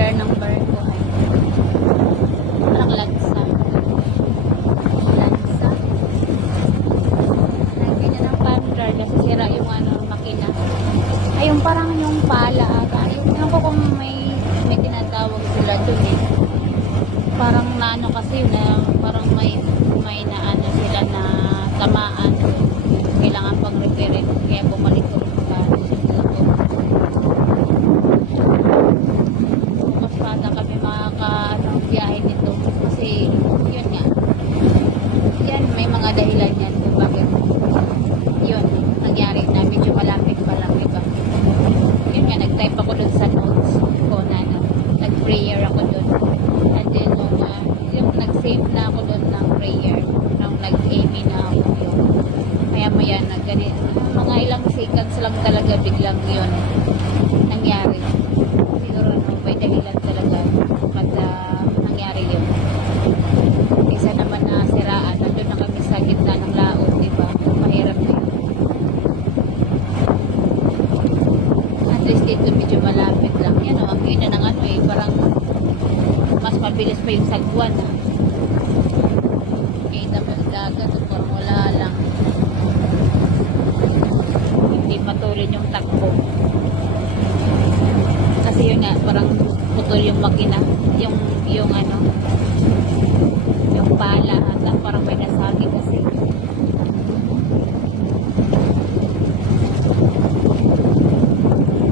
Order number ko ay parang lansa. Lansa. Lagyan niya ng pander kasi sira yung makina. Ay, yung parang yung pala ata. Ayun ko kung may tinatawag sila dun eh. Parang naano kasi yun na parang may naano sila na tamaan. Kailangan pang repair kaya bumalik ko rin magkano siya dito. Mas bata kami biyahe nito kasi yun nga. Yan, may mga dahilan yan kung bakit yun, nangyari na medyo malapit pa lang, diba? Yun nga, nag-type ako dun sa notes ko na nag-prayer ako dun. And then, yung nag-save na ako dun ng prayer nung nag-aiming na ako yun. Maya-maya na ganit. Mga ilang seconds lang talaga biglang yun nangyari. Siguro may dahilan talaga kada nangyari yun. Isa naman na siraan. Nandun na kami sa gitna ng laot, diba? Mahirap na yun. At least dito medyo malapit lang. Yan o, ang ina ng parang mas mabilis pa yung sagwan. Kita mo yung dagat at parang wala lang. Hindi patuloy yung takbo. Kasi yun nga, parang putol yung makina. Yung pala at parang may nasabi kasi.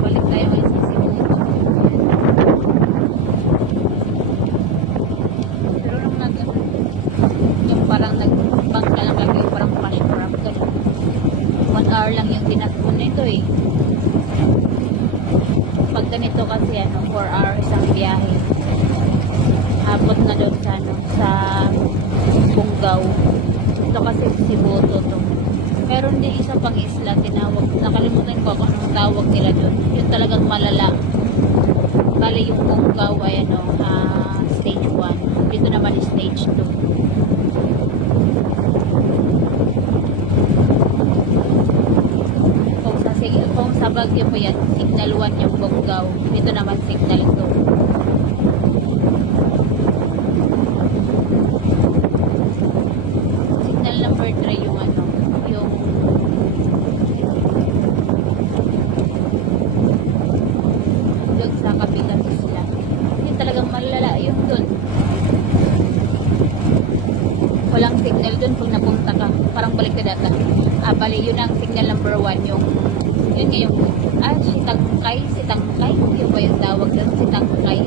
Balik tayo ngayon sa Cebu. Pero nung yung parang nagbangka lang lagi, yung parang flash crab ganun. 1 hour lang yung tinakbo nito eh. Pag ganito kasi 4 hours ang biyahe. Abot na doon sa Bungaw. Ito kasi Cebu to. Meron din isa pang isla tinawag. Nakalimutan ko kung anong tawag nila doon. Yung talagang malala. Bali yung Bungaw ay stage 1. Dito naman is stage 2. Kung sa Baguio po yan, signal 1 yung Bungaw. Dito naman signal 2. Signal number 3 yung yung doon sa kabilang isla. Yung talagang malala yung doon. Walang signal doon pag napunta ka. Parang balik ka data. Bali, yun ang signal number 1 yung yun nga yung sitangkay yung ba yung tawag doon, sitangkay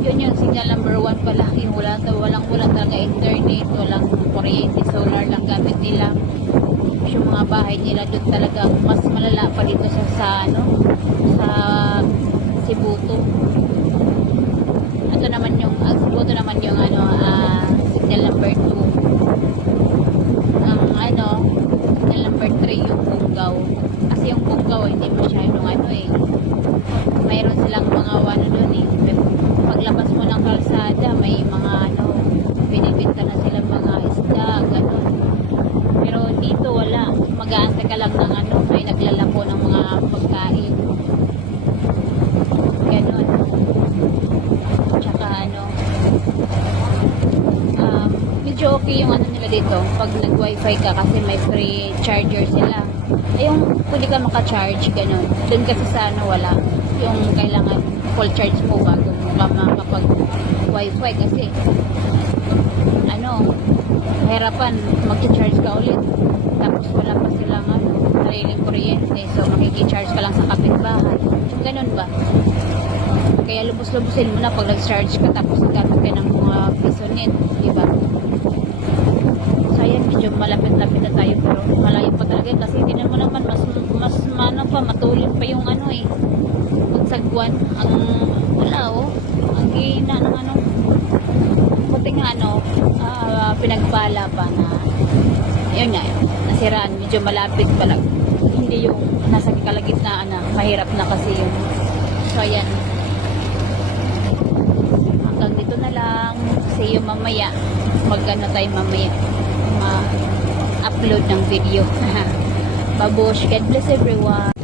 yun yung signal number 1 pala yung walang talaga internet, walang kuryente, solar lang gamit nila. Yung mga bahay nila doon talaga mas malala pa dito sa Cebuto. Ito naman yung Cebuto naman yung signal number 2. Signal number 3 yung Bungaw. Kasi yung Bungaw hindi masyadong mayroon silang mga doon eh. Paglabas mo ng kalsada may mga binibenta na silang mga isda, gano'n. Pero dito wala. Mag-aantay ka lang ng may naglalako ng mga pagkain. Gano'n. Tsaka medyo okay yung nila dito. Pag nag-wifi ka kasi may free charger sila. Yung pwede ka maka-charge, gano'n. Doon kasi sa wala. Yung kailangan full charge mo bago mo ka makapag-wifi kasi hirapan mag-charge ka ulit. Tapos wala pa silang sariling kuryente. So makikicharge ka lang sa kapitbahay. Gano'n ba? Kaya lubos-lubusin mo na pag nag-charge ka tapos gamit ka ng mga pisonet, diba? So ayan, medyo malapit-lapit na tayo pero malayo pa talaga kasi tinan mo naman mas matulin pa yung pagsagwan ang ang gina ng puting pinagpala pa na yun nga, nasiraan, medyo malapit pa lang, hindi yung nasa kalagitnaan na mahirap na kasi yun. So ayan, hanggang dito na lang. See you mamaya. Tayo mamaya ma-upload ng video. Babush. God bless everyone.